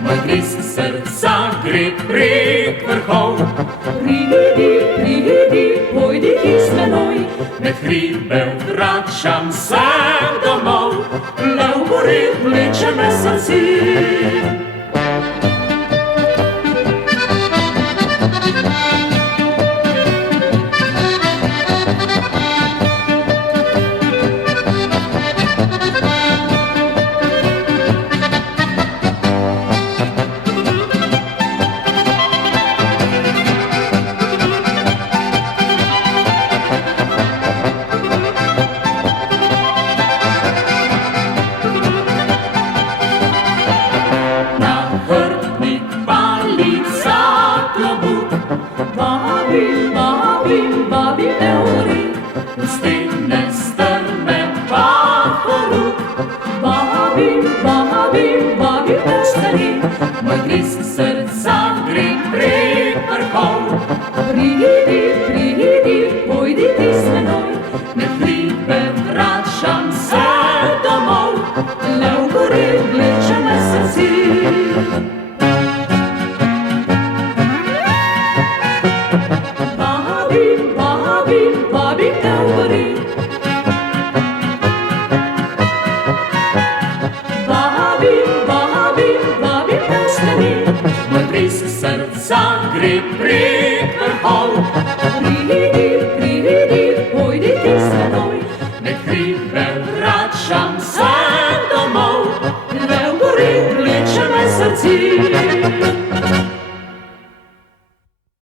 Мой крізь серця гріб рік верхов. Приди, пойди с мною, Не хрібе врачам все домов, не вгорі плечеме серці. Бабі Еорі, Пусти не стерне пахору, бабі Еорі, мой крізь серця гріб рік верхов. приди, пойди с мною, Не хлібе врачам все домов, не вгорі плечеме серці. Бабі Еорі, бабі Еорі, мой крізь серця гріб рік верхов. приди, пойди с мною, Не хлібе врачам все домов, не вгорі плечеме серці.